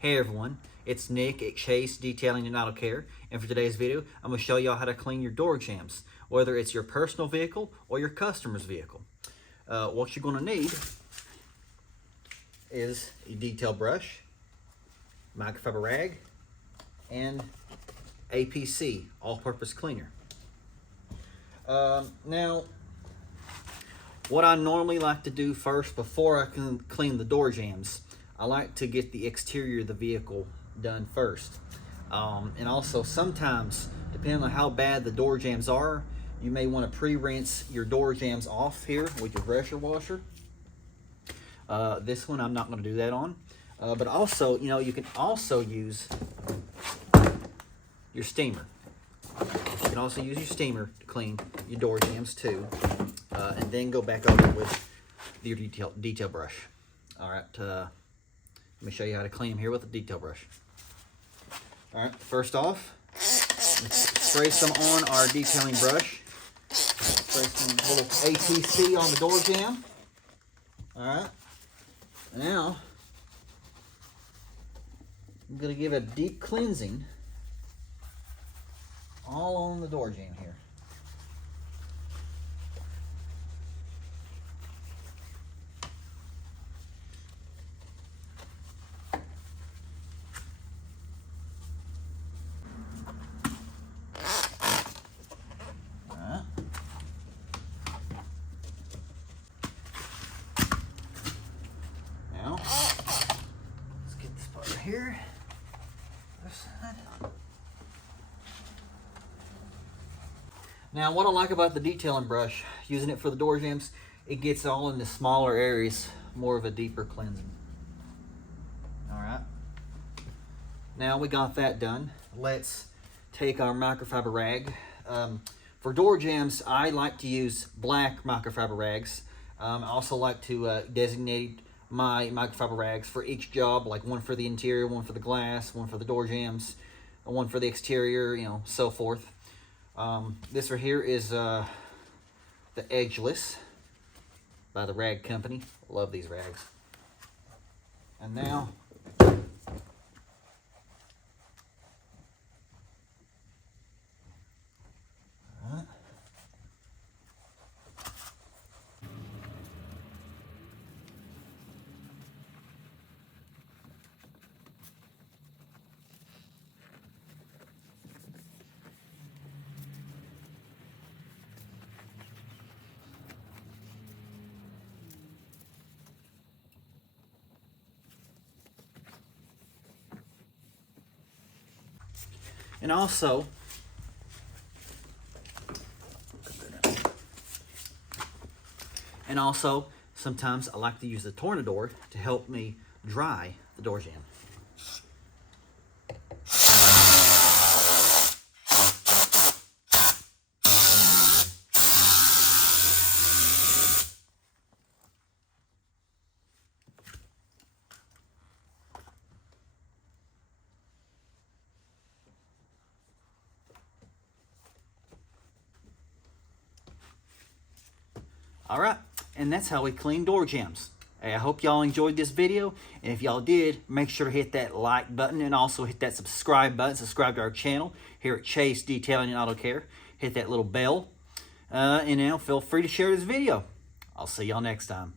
Hey everyone, it's Nick at Chase Detailing and Autocare, and for today's video, I'm going to show y'all how to clean your door jambs, whether it's your personal vehicle or your customer's vehicle. What you're going to need is a detail brush, microfiber rag, and APC, all-purpose cleaner. Now, what I normally like to do first before I can clean the door jambs, I like to get the exterior of the vehicle done first. And also sometimes, depending on how bad the door jambs are, you may want to pre-rinse your door jambs off here with your pressure washer. This one I'm not going to do that on. But also, you can also use your steamer. You can also use your steamer to clean your door jambs too. And then go back over with your detail brush. All right. Let me show you how to clean them here with a detail brush. All right, first off, let's spray some on our detailing brush. Spray some little ATC on the door jamb. All right, now I'm gonna give a deep cleansing all on the door jamb here. Here, other side. Now, what I like about the detailing brush, using it for the door jambs, it gets all in the smaller areas, more of a deeper cleansing. All right. Now we got that done. Let's take our microfiber rag. For door jambs, I like to use black microfiber rags. I also like to designate my microfiber rags for each job, like one for the interior, one for the glass, one for the door jambs, one for the exterior, so forth. This right here is the Edgeless by the Rag Company. Love these rags. And now, and also, sometimes I like to use the Tornador to help me dry the door jamb. All right, and that's how we clean door jambs. Hey, I hope y'all enjoyed this video, and if y'all did, make sure to hit that like button and also hit that subscribe button. Subscribe to our channel here at Chase Detailing and Autocare. Hit that little bell, and now feel free to share this video. I'll see y'all next time.